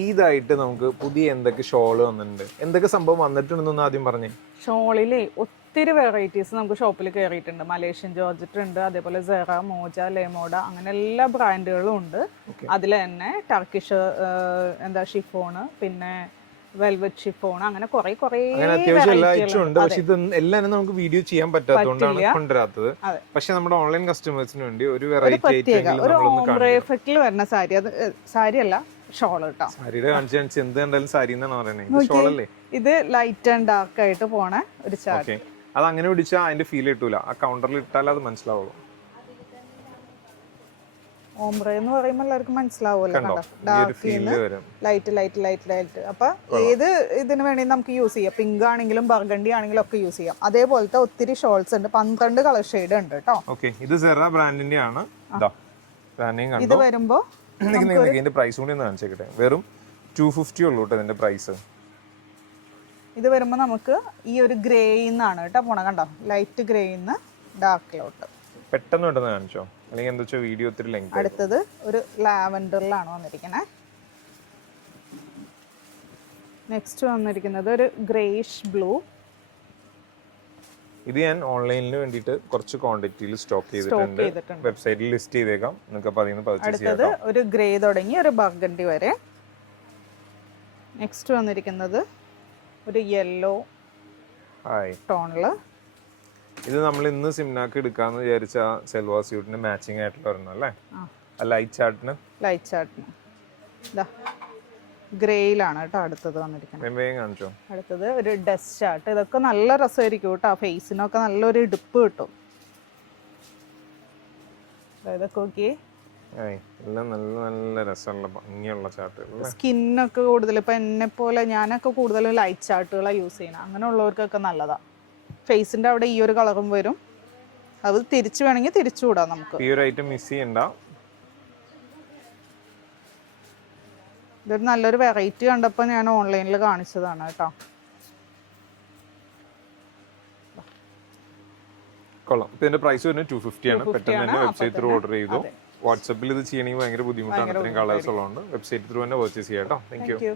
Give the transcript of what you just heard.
ഈദായിട്ട് നമുക്ക് പുതിയ എന്തൊക്കെ ഷോള് വന്നിട്ടുണ്ട്, എന്തൊക്കെ സംഭവം വന്നിട്ടുണ്ടെന്ന് ആദ്യം പറഞ്ഞേ. ഷോളിലെ ഒത്തിരി വെറൈറ്റീസ് നമുക്ക് ഷോപ്പിൽ കയറിയിട്ടുണ്ട്. മലേഷ്യൻ ജോർജറ്റ് ഉണ്ട്, അതേപോലെ സെറ, മോജ, ലെമോഡ, അങ്ങനെ എല്ലാ ബ്രാൻഡുകളും ഉണ്ട്. അതിൽ തന്നെ ടർക്കിഷ് ഷിഫോണ്, പിന്നെ വെൽവെറ്റ് ഷിഫോൺ, അങ്ങനെ കുറെ അത്യാവശ്യം എല്ലാ ഐറ്റം ഉണ്ട്. പക്ഷെ ഇത് എല്ലാം നമുക്ക് വീഡിയോ ചെയ്യാൻ പറ്റാത്തതുകൊണ്ടാണ് കൊണ്ടുവരാത്തത്. പക്ഷെ നമ്മുടെ ഓൺലൈൻ കസ്റ്റമേഴ്സിന് വേണ്ടി ഒരു വെറൈറ്റി ഒരു ഓംബ്രെ എഫക്റ്റിൽ വരുന്ന സാരി, അത് സാരി അല്ല, ഷോള് കേട്ടോ. സാരിയുടെ കാണിച്ചു എന്ത് കണ്ടാലും സാരി എന്നാണ് പറയുന്നത്. ഷോളല്ലേ ഇത്? ലൈറ്റ് ആൻഡ് ഡാർക്ക് ആയിട്ട് പോണ ഒരു ചാർട്ട്. അത് അങ്ങനെ പിടിച്ചാൽ അതിന്റെ ഫീൽ കിട്ടൂല, ആ കൗണ്ടറിൽ ഇട്ടാൽ അത് മനസ്സിലാവുള്ളൂ. ഓംബ്രെ എന്ന് പറയുമ്പോൾ എല്ലാവർക്കും മനസ്സിലാവുമല്ലോ. ലൈറ്റ്. അപ്പൊ ഏത് ഇതിന് വേണ്ടി നമുക്ക് യൂസ് ചെയ്യാം. പിങ്ക് ആണെങ്കിലും ബർഗണ്ടി ആണെങ്കിലും ഒക്കെ യൂസ് ചെയ്യാം. അതേപോലത്തെ ഒത്തിരി ഷോൾസ് ഉണ്ട്, 12 കളർ ഷെയ്ഡ് ഉണ്ട് കേട്ടോ. ഇത് സെറ ബ്രാൻഡിന്റെ ആണ്. ഇത് വരുമ്പോ ഇതിന്റെ പ്രൈസ് കൂടി ഒന്ന് കാണിച്ചേക്കട്ടെ. വെറും 250 ഉള്ളൂ കേട്ടോ ഇതിന്റെ പ്രൈസ്. ഇത് വരുമ്പോ നമുക്ക് ഈ ഒരു ഗ്രേയിന്നാണ് കേട്ടോ പോണ, കണ്ടോ? ലൈറ്റ് ഗ്രേയിന്ന് ഡാർക്കിലോട്ട്. പെട്ടെന്ന് പെട്ടെന്ന് കാണിച്ചോ, അല്ലെങ്കിൽ എന്താ വെച്ചാൽ വീഡിയോ ഒത്തിരി ലെങ്ത്. അടുത്തത് ഒരു ലാവൻഡറിലാണ് വന്നിരിക്കണേ. നെക്സ്റ്റ് വന്നിരിക്കുന്നത് ഒരു ഗ്രേയിഷ് ബ്ലൂ. ഇത് ഞാൻ ഓൺലൈനിന് വേണ്ടിയിട്ട് കുറച്ച് ക്വാണ്ടിറ്റിയിൽ സ്റ്റോക്ക് ചെയ്തിട്ടുണ്ട്. വെബ്സൈറ്റിൽ ലിസ്റ്റ് ചെയ്തേക്കാം, നിങ്ങൾക്ക് അപ്പോൾ അതിൽ നിന്ന് പർച്ചേസ് ചെയ്യാം. അടുത്തത് ഒരു ഗ്രേ തുടങ്ങി ഒരു ബർഗണ്ടി വരെ. നെക്സ്റ്റ് വന്നിരിക്കുന്നത് ഒരു യെല്ലോ ടോണില്. ഇത് നമ്മൾ ഇന്ന് സിംനാക്ക് എടുക്കാന്ന് വിചാരിച്ച സെൽവാർ സ്യൂട്ടിന് മാച്ചിങ് ആയിട്ടുള്ള ഒരെണ്ണം അല്ലേ? ലൈറ്റ് ചാർട്ടിന് ഗ്രേയിലാണ് കേട്ടോ അടുത്തത് വന്നിരിക്കുന്നത്. കാണിച്ചോ. അടുത്തത് ഒരു ഡസ്റ്റ് ചാർട്ട്. ഇതൊക്കെ നല്ല രസമായിരിക്കും കേട്ടോ, ഫേസിനൊക്കെ നല്ലൊരു ഇടുപ്പ് കിട്ടും. ഇതൊക്കെ നോക്കിയേ, എല്ലാം നല്ല നല്ല രസമുള്ള ഭംഗിയുള്ള ചാർട്ടുകൾ. സ്കിന്നൊക്കെ കൂടുതൽ ഇപ്പൊ എന്നെ പോലെ ഞാനൊക്കെ കൂടുതലും ലൈറ്റ് ചാർട്ടുകളാണ് യൂസ് ചെയ്യണം. അങ്ങനെയുള്ളവർക്കൊക്കെ നല്ലതാ. ഫേസിന്റെ അവിടെ ഈ ഒരു കളറും വരും, അത് തിരിച്ചു വേണമെങ്കിൽ തിരിച്ചുകൂടാം നമുക്ക്. ഈ ഒരു ഐറ്റം മിസ് ചെയ്യണ്ട. ഇതൊരു നല്ലൊരു വെറൈറ്റി കണ്ടപ്പോൾ ഞാൻ ഓൺലൈനിൽ കാണിച്ചതാണ് കേട്ടോ. കൊള്ളാം. ഇതിന്റെ പ്രൈസ് വരുന്നത് 250 ആണ്. പെട്ടെന്ന് തന്നെ വെബ്സൈറ്റ് ത്രൂ ഓർഡർ ചെയ്തു. വാട്സാപ്പിൽ ഇത് ചെയ്യണമെങ്കിൽ ഭയങ്കര ബുദ്ധിമുട്ടാണ്, ഇത്രയും കളേഴ്സ് ഉള്ളതുകൊണ്ട് വെബ്സൈറ്റ് ത്രൂ തന്നെ പർച്ചേസ് ചെയ്യാം കേട്ടോ. Thank you.